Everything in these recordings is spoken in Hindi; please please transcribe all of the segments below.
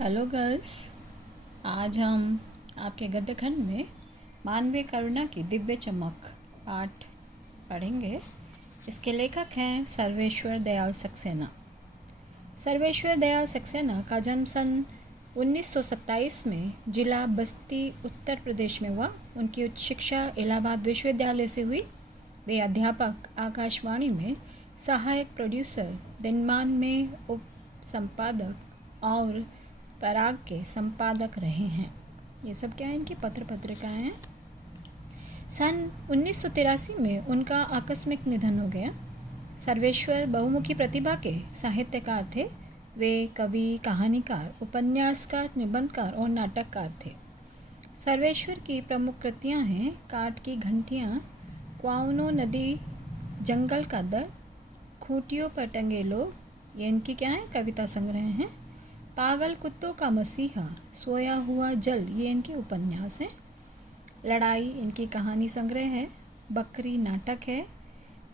Hello girls. आज हम आपके गद्य खंड में मानवीय करुणा की दिव्य चमक पाठ पढ़ेंगे। इसके लेखक हैं सर्वेश्वर दयाल सक्सेना। सर्वेश्वर दयाल सक्सेना का जन्म सन 1927 में जिला बस्ती उत्तर प्रदेश में हुआ। उनकी उच्च शिक्षा इलाहाबाद विश्वविद्यालय से हुई। वे अध्यापक, आकाशवाणी में सहायक प्रोड्यूसर, दिनमान में उप संपादक और पराग के संपादक रहे हैं। ये सब क्या है, इनकी पत्र पत्रिकाएं हैं। सन 1983 में उनका आकस्मिक निधन हो गया। सर्वेश्वर बहुमुखी प्रतिभा के साहित्यकार थे। वे कवि, कहानीकार, उपन्यासकार, निबंधकार और नाटककार थे। सर्वेश्वर की प्रमुख कृतियां हैं काठ की घंटियां, क्वाउनो नदी, जंगल का दर, खूंटियों पर टंगे लोग, ये इनकी क्या है, कविता संग्रह हैं। पागल कुत्तों का मसीहा, सोया हुआ जल, ये इनके उपन्यास हैं। लड़ाई इनकी कहानी संग्रह है। बकरी नाटक है।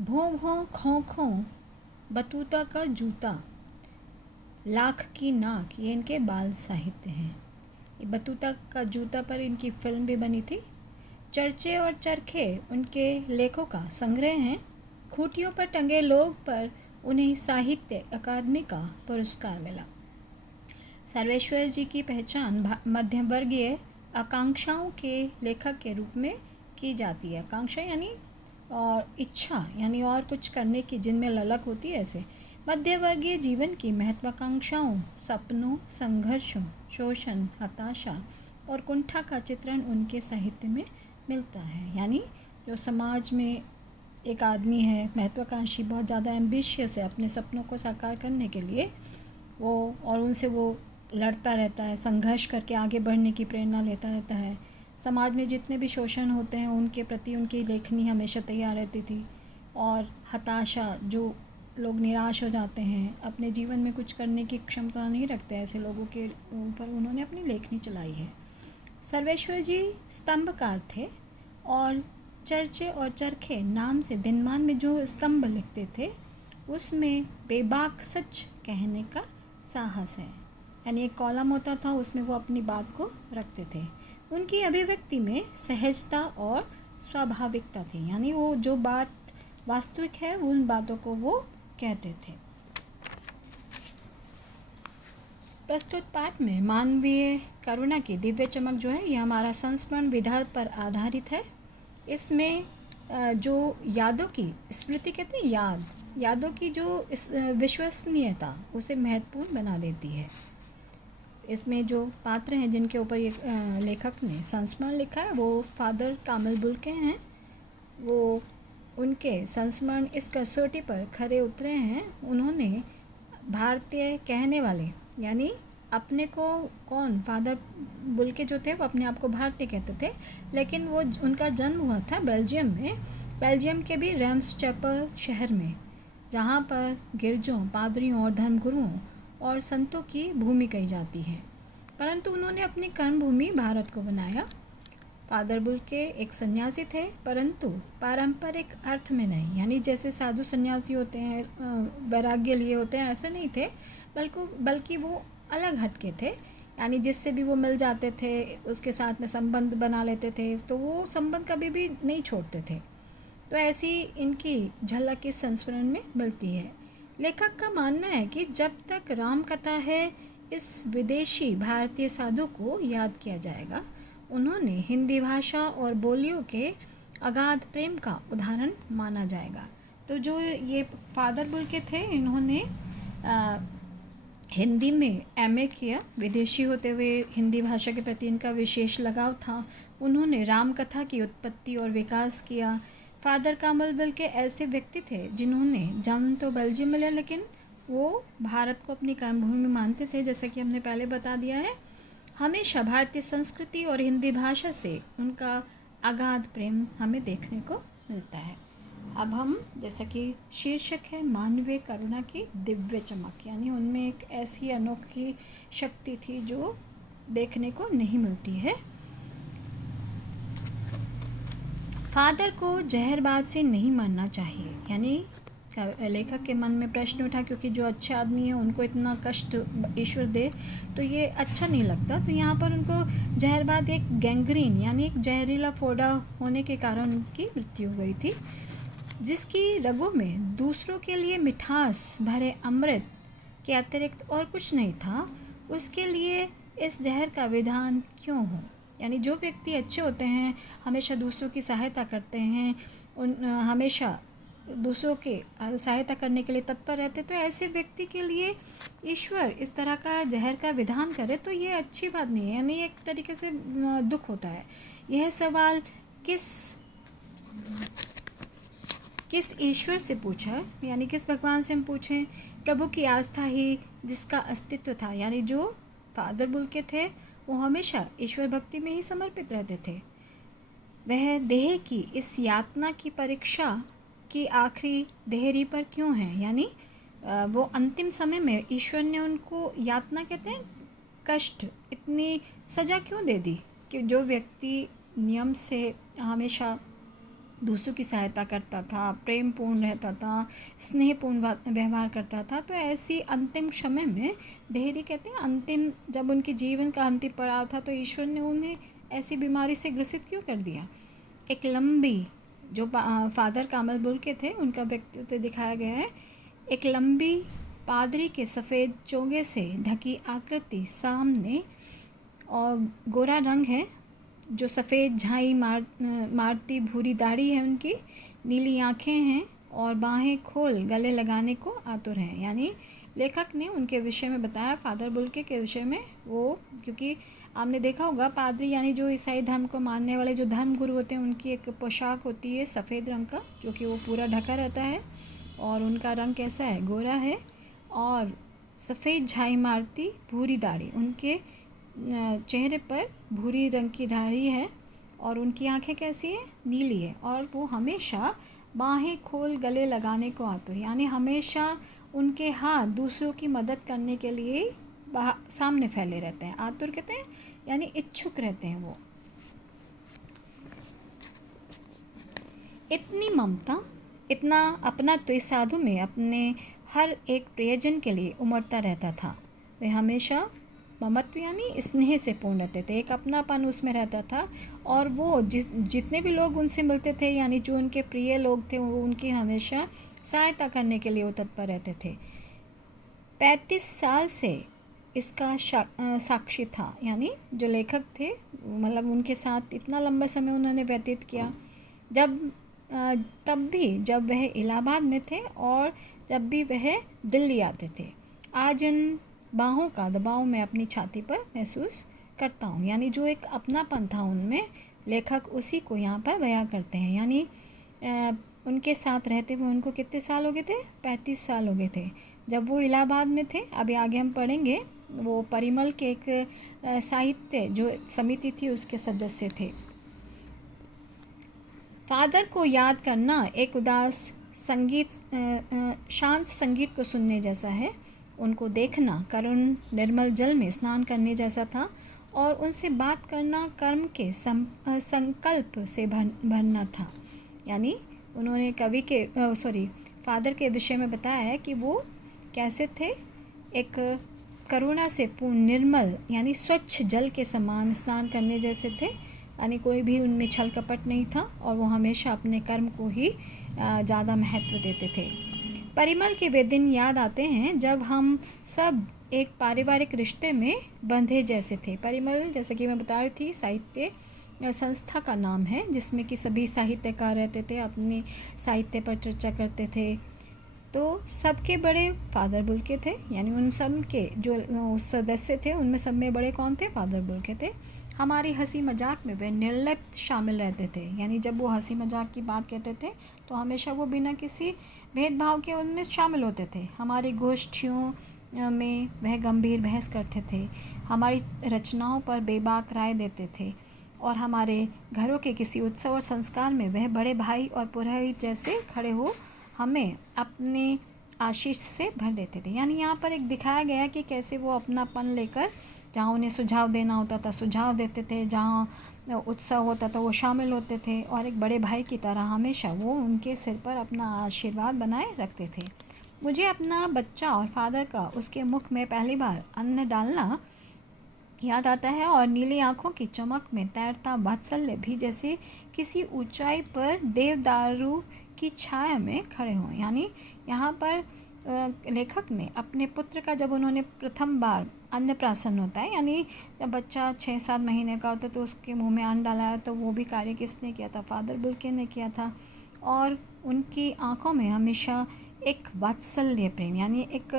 भों भों खों खों, बतूता का जूता, लाख की नाक, ये इनके बाल साहित्य हैं। ये बतूता का जूता पर इनकी फिल्म भी बनी थी। चर्चे और चरखे उनके लेखों का संग्रह हैं। खूंटियों पर टंगे लोग पर उन्हें साहित्य अकादमी का पुरस्कार मिला। सर्वेश्वर जी की पहचान मध्यम वर्गीय आकांक्षाओं के लेखक के रूप में की जाती है। आकांक्षा यानी और इच्छा यानी और कुछ करने की, जिनमें ललक होती है। ऐसे मध्य वर्गीय जीवन की महत्वाकांक्षाओं, सपनों, संघर्षों, शोषण, हताशा और कुंठा का चित्रण उनके साहित्य में मिलता है। यानी जो समाज में एक आदमी है महत्वाकांक्षी, बहुत ज़्यादा एम्बिशियस है अपने सपनों को साकार करने के लिए, वो और उनसे वो लड़ता रहता है, संघर्ष करके आगे बढ़ने की प्रेरणा लेता रहता है। समाज में जितने भी शोषण होते हैं उनके प्रति उनकी लेखनी हमेशा तैयार रहती थी। और हताशा, जो लोग निराश हो जाते हैं, अपने जीवन में कुछ करने की क्षमता नहीं रखते, ऐसे लोगों के ऊपर उन्होंने अपनी लेखनी चलाई है। सर्वेश्वर जी स्तंभकार थे और चर्चे और चरखे नाम से दिनमान में जो स्तंभ लिखते थे उसमें बेबाक सच कहने का साहस है। यानी एक कॉलम होता था, उसमें वो अपनी बात को रखते थे। उनकी अभिव्यक्ति में सहजता और स्वाभाविकता थी। यानी वो जो बात वास्तविक है उन बातों को वो कहते थे। प्रस्तुत पाठ में मानवीय करुणा की दिव्य चमक जो है, ये हमारा संस्मरण विधा पर आधारित है। इसमें जो यादों की स्मृति कहते हैं, यादों की जो विश्वसनीयता उसे महत्वपूर्ण बना देती है। इसमें जो पात्र हैं जिनके ऊपर ये लेखक ने संस्मरण लिखा है वो फादर कामिल बुल्के हैं। वो उनके संस्मरण इस कसौटी पर खरे उतरे हैं। उन्होंने भारतीय कहने वाले, यानी अपने को कौन, फादर बुल्के जो थे वो अपने आप को भारतीय कहते थे, लेकिन वो उनका जन्म हुआ था बेल्जियम में। बेल्जियम के भी रेम्सचैपल शहर में, जहाँ पर गिरजों, पादरियों और धर्मगुरुओं और संतों की भूमि कही जाती है। परंतु उन्होंने अपनी कर्मभूमि भारत को बनाया। फादर बुल्के एक सन्यासी थे, परंतु पारंपरिक अर्थ में नहीं। यानी जैसे साधु सन्यासी होते हैं, वैराग्य लिए होते हैं, ऐसे नहीं थे, बल्कि वो अलग हटके थे। यानी जिससे भी वो मिल जाते थे उसके साथ में संबंध बना लेते थे, तो वो संबंध कभी भी नहीं छोड़ते थे। तो ऐसी इनकी झलक इस संस्मरण में मिलती है। लेखक का मानना है कि जब तक राम कथा है इस विदेशी भारतीय साधु को याद किया जाएगा। उन्होंने हिंदी भाषा और बोलियों के अगाध प्रेम का उदाहरण माना जाएगा। तो जो ये फादर बुल्के थे, इन्होंने हिंदी में एमए किया। विदेशी होते हुए हिंदी भाषा के प्रति इनका विशेष लगाव था। उन्होंने राम कथा की उत्पत्ति और विकास किया। फादर कामिल बुल्के ऐसे व्यक्ति थे जिन्होंने जन्म तो बेल्जियम में लिया, लेकिन वो भारत को अपनी कर्मभूमि मानते थे, जैसा कि हमने पहले बता दिया है। हमेशा भारतीय संस्कृति और हिंदी भाषा से उनका अगाध प्रेम हमें देखने को मिलता है। अब हम, जैसा कि शीर्षक है मानवीय करुणा की दिव्य चमक, यानी उनमें एक ऐसी अनोखी शक्ति थी जो देखने को नहीं मिलती है। फादर को जहरबाद से नहीं मरना चाहिए। यानी का लेखक के मन में प्रश्न उठा, क्योंकि जो अच्छे आदमी हैं उनको इतना कष्ट ईश्वर दे तो ये अच्छा नहीं लगता। तो यहाँ पर उनको जहरबाद एक गैंग्रीन यानी एक जहरीला फोड़ा होने के कारण उनकी मृत्यु हो गई थी। जिसकी रगों में दूसरों के लिए मिठास भरे अमृत के अतिरिक्त और कुछ नहीं था, उसके लिए इस जहर का विधान क्यों हो। यानी जो व्यक्ति अच्छे होते हैं, हमेशा दूसरों की सहायता करते हैं, हमेशा दूसरों के सहायता करने के लिए तत्पर रहते, तो ऐसे व्यक्ति के लिए ईश्वर इस तरह का जहर का विधान करे तो ये अच्छी बात नहीं है। यानी एक तरीके से दुख होता है। यह सवाल किस ईश्वर से पूछा, यानी किस भगवान से हम पूछें। प्रभु की आस्था ही जिसका अस्तित्व था, यानी जो फादर बुल्के थे वो हमेशा ईश्वर भक्ति में ही समर्पित रहते थे। वह देह की इस यातना की परीक्षा की आखिरी देहरी पर क्यों है, यानी वो अंतिम समय में ईश्वर ने उनको यातना कहते हैं कष्ट, इतनी सज़ा क्यों दे दी कि जो व्यक्ति नियम से हमेशा दूसरों की सहायता करता था, प्रेम पूर्ण रहता था, स्नेहपूर्ण व्यवहार करता था, तो ऐसी अंतिम समय में देहरी कहते हैं अंतिम, जब उनके जीवन का अंतिम पड़ाव था तो ईश्वर ने उन्हें ऐसी बीमारी से ग्रसित क्यों कर दिया। एक लंबी, जो फादर कामल बुल्के थे उनका व्यक्तित्व दिखाया गया है। एक लंबी पादरी के सफ़ेद चोगे से ढकी आकृति सामने, और गोरा रंग है, जो सफ़ेद झाई मारती भूरी दाढ़ी है उनकी, नीली आँखें हैं और बाहें खोल गले लगाने को आतुर हैं। यानी लेखक ने उनके विषय में बताया, फादर बुल्के के विषय में, वो क्योंकि आपने देखा होगा पादरी यानी जो ईसाई धर्म को मानने वाले जो धर्म गुरु होते हैं उनकी एक पोशाक होती है सफ़ेद रंग का, जो कि वो पूरा ढका रहता है, और उनका रंग कैसा है, गोरा है, और सफ़ेद झाई मारती भूरी दाढ़ी, उनके चेहरे पर भूरी रंग की दाढ़ी है, और उनकी आंखें कैसी है, नीली है, और वो हमेशा बाहें खोल गले लगाने को आतुर, यानी हमेशा उनके हाथ दूसरों की मदद करने के लिए सामने फैले रहते हैं। आतुर कहते हैं यानी इच्छुक रहते हैं वो। इतनी ममता, इतना अपना तो इस साधु में अपने हर एक प्रियजन के लिए उमड़ता रहता था। वे हमेशा ममत्व यानी स्नेह से पूर्ण रहते थे, एक अपनापन उसमें रहता था, और वो जितने भी लोग उनसे मिलते थे, यानी जो उनके प्रिय लोग थे, वो उनकी हमेशा सहायता करने के लिए वो तत्पर रहते थे। 35 साल से इसका साक्षी था, यानी जो लेखक थे मतलब उनके साथ इतना लंबा समय उन्होंने व्यतीत किया, तब भी जब वह इलाहाबाद में थे और जब भी वह दिल्ली आते थे। आज इन बाहों का दबाव मैं अपनी छाती पर महसूस करता हूँ, यानी जो एक अपनापन था उनमें, लेखक उसी को यहाँ पर बयां करते हैं। यानी उनके साथ रहते हुए उनको कितने साल हो गए थे, 35 साल हो गए थे जब वो इलाहाबाद में थे। अभी आगे हम पढ़ेंगे, वो परिमल के एक साहित्य जो समिति थी उसके सदस्य थे। फादर को याद करना एक उदास संगीत, शांत संगीत को सुनने जैसा है। उनको देखना करुण निर्मल जल में स्नान करने जैसा था, और उनसे बात करना कर्म के संकल्प से भरना था। यानी उन्होंने फादर के विषय में बताया है कि वो कैसे थे, एक करुणा से पूर्ण निर्मल यानी स्वच्छ जल के समान स्नान करने जैसे थे, यानी कोई भी उनमें छल कपट नहीं था, और वो हमेशा अपने कर्म को ही ज़्यादा महत्व देते थे। परिमल के वे दिन याद आते हैं जब हम सब एक पारिवारिक रिश्ते में बंधे जैसे थे। परिमल जैसे कि मैं बता रही थी साहित्य संस्था का नाम है, जिसमें कि सभी साहित्यकार रहते थे, अपने साहित्य पर चर्चा करते थे। तो सबके बड़े फादर बुल्के थे, यानी उन सब के जो सदस्य थे उनमें सब में बड़े कौन थे, फादर बुल्के थे। हमारी हंसी मजाक में वे निर्लिप्त शामिल रहते थे, यानी जब वो हंसी मजाक की बात कहते थे तो हमेशा वो बिना किसी भेदभाव के उनमें शामिल होते थे। हमारी गोष्ठियों में वह गंभीर बहस करते थे, हमारी रचनाओं पर बेबाक राय देते थे, और हमारे घरों के किसी उत्सव और संस्कार में वह बड़े भाई और पुरोहित जैसे खड़े हो हमें अपने आशीष से भर देते थे। यानी यहाँ पर एक दिखाया गया कि कैसे वो अपनापन लेकर जहाँ उन्हें सुझाव देना होता था सुझाव देते थे, जहाँ उत्सव होता था वो शामिल होते थे, और एक बड़े भाई की तरह हमेशा वो उनके सिर पर अपना आशीर्वाद बनाए रखते थे। मुझे अपना बच्चा और फादर का उसके मुख में पहली बार अन्न डालना याद आता है, और नीली आँखों की चमक में तैरता वात्सल्य भी जैसे किसी ऊंचाई पर देवदारू की छाया में खड़े हों। यानी यहाँ पर लेखक ने अपने पुत्र का, जब उन्होंने प्रथम बार अन्नप्राशन होता है, यानी जब बच्चा 6-7 महीने का होता है तो उसके मुंह में अन्न डाला है, तो वो भी कार्य किसने किया था? फादर बुल्के ने किया था। और उनकी आँखों में हमेशा एक वात्सल्य प्रेम, यानी एक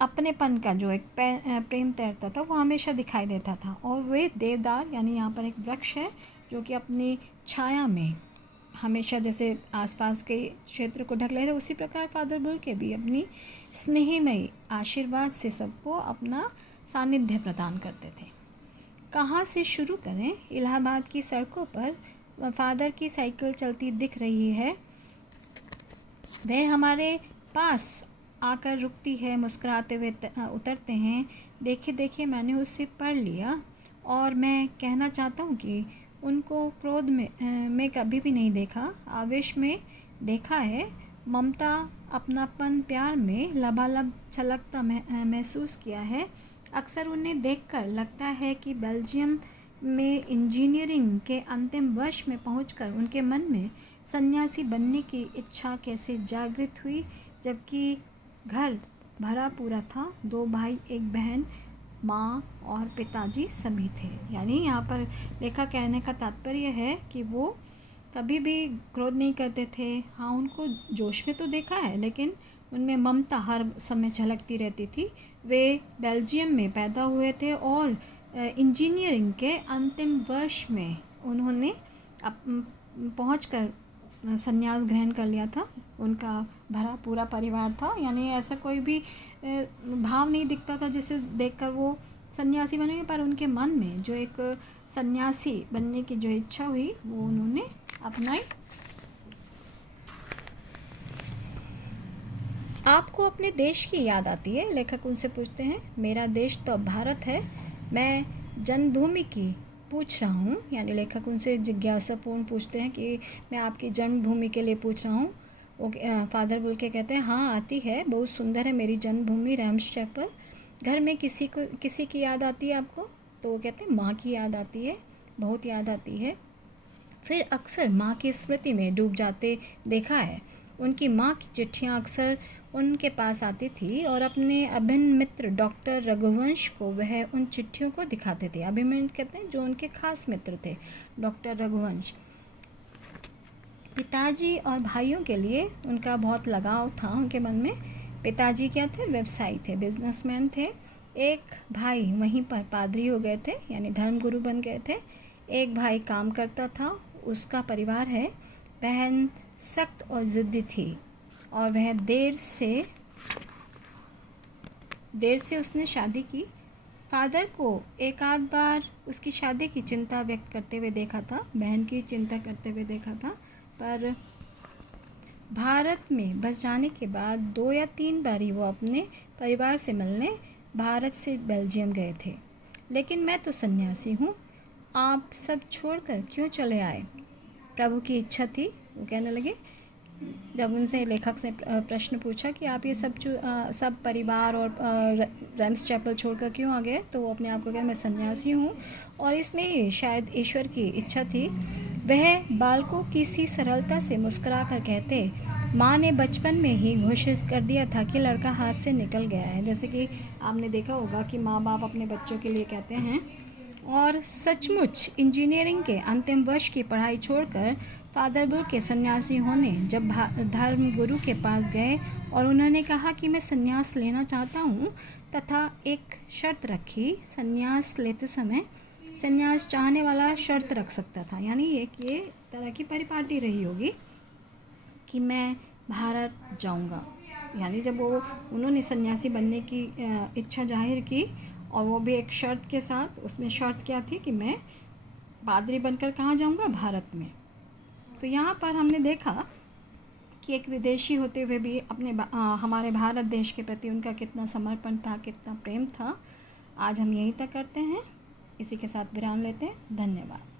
अपनेपन का जो एक प्रेम तैरता था वो हमेशा दिखाई देता था। और वे देवदार, यानी यहाँ पर एक वृक्ष है जो कि अपनी छाया में हमेशा जैसे आसपास के क्षेत्र को ढक लेते, उसी प्रकार फादर बुल्के भी अपनी स्नेहमयी आशीर्वाद से सबको अपना सानिध्य प्रदान करते थे। कहाँ से शुरू करें? इलाहाबाद की सड़कों पर फादर की साइकिल चलती दिख रही है, वह हमारे पास आकर रुकती है, मुस्कुराते हुए उतरते हैं। देखिए देखिए, मैंने उससे पढ़ लिया, और मैं कहना चाहता हूँ कि उनको क्रोध में कभी भी नहीं देखा, आवेश में देखा है। ममता, अपनापन, प्यार में लबालब छलकता महसूस किया है। अक्सर उन्हें देखकर लगता है कि बेल्जियम में इंजीनियरिंग के अंतिम वर्ष में पहुंचकर उनके मन में सन्यासी बनने की इच्छा कैसे जागृत हुई, जबकि घर भरा पूरा था। 2 भाई, 1 बहन, माँ और पिताजी सभी थे। यानी यहाँ पर लेखा कहने का तात्पर्य है कि वो कभी भी क्रोध नहीं करते थे। हाँ, उनको जोश में तो देखा है, लेकिन उनमें ममता हर समय झलकती रहती थी। वे बेल्जियम में पैदा हुए थे और इंजीनियरिंग के अंतिम वर्ष में उन्होंने पहुंचकर संन्यास ग्रहण कर लिया था। उनका भरा पूरा परिवार था, यानी ऐसा कोई भी भाव नहीं दिखता था जिसे देखकर वो सन्यासी बनेंगे, पर उनके मन में जो एक सन्यासी बनने की जो इच्छा हुई वो उन्होंने अपनाई। आपको अपने देश की याद आती है? लेखक उनसे पूछते हैं। मेरा देश तो अब भारत है, मैं जन्मभूमि की पूछ रहा हूँ। यानी लेखक उनसे जिज्ञासापूर्ण पूछते हैं कि मैं आपकी जन्मभूमि के लिए पूछ रहा हूँ। वो फादर बुल्के कहते हैं, हाँ आती है, बहुत सुंदर है मेरी जन्मभूमि रैम्सचैपल। घर में किसी की याद आती है आपको? तो वो कहते हैं माँ की याद आती है, बहुत याद आती है। फिर अक्सर माँ की स्मृति में डूब जाते देखा है। उनकी माँ की चिट्ठियाँ अक्सर उनके पास आती थी, और अपने अभिन्न मित्र डॉक्टर रघुवंश को वह उन चिट्ठियों को दिखाते थे। अभिन्न कहते हैं जो उनके खास मित्र थे, डॉक्टर रघुवंश। पिताजी और भाइयों के लिए उनका बहुत लगाव था उनके मन में। पिताजी क्या थे? व्यवसायी थे, बिजनेसमैन थे। एक भाई वहीं पर पादरी हो गए थे, यानी धर्मगुरु बन गए थे। एक भाई काम करता था, उसका परिवार है। बहन सख्त और ज़िद्दी थी, और वह देर से उसने शादी की। फादर को एक आध बार उसकी शादी की चिंता व्यक्त करते हुए देखा था, बहन की चिंता करते हुए देखा था, पर भारत में बस जाने के बाद 2 या 3 बार ही वो अपने परिवार से मिलने भारत से बेल्जियम गए थे। लेकिन मैं तो सन्यासी हूँ, आप सब छोड़कर क्यों चले आए? प्रभु की इच्छा थी, वो कहने लगे। जब उनसे लेखक ने प्रश्न पूछा कि आप ये सब परिवार और रैम्सचैपल छोड़कर क्यों आ गए, तो वो अपने आप को कहा मैं सन्यासी हूँ, और इसमें शायद ईश्वर की इच्छा थी। वह बालकों की सी सरलता से मुस्कुरा कर कहते, माँ ने बचपन में ही घोषित कर दिया था कि लड़का हाथ से निकल गया है। जैसे कि आपने देखा होगा कि माँ बाप अपने बच्चों के लिए कहते हैं। और सचमुच इंजीनियरिंग के अंतिम वर्ष की पढ़ाई छोड़कर फादर बुल्के सन्यासी होने जब धर्म गुरु के पास गए और उन्होंने कहा कि मैं सन्यास लेना चाहता हूँ, तथा एक शर्त रखी। सन्यास लेते समय सन्यास चाहने वाला शर्त रख सकता था, यानी ये तरह की परिपाटी रही होगी कि मैं भारत जाऊँगा। यानी जब उन्होंने सन्यासी बनने की इच्छा जाहिर की, और वो भी एक शर्त के साथ। उसमें शर्त क्या थी कि मैं पादरी बनकर कहाँ जाऊँगा? भारत में। तो यहाँ पर हमने देखा कि एक विदेशी होते हुए भी हमारे भारत देश के प्रति उनका कितना समर्पण था, कितना प्रेम था। आज हम यहीं तक करते हैं, इसी के साथ विराम लेते हैं। धन्यवाद।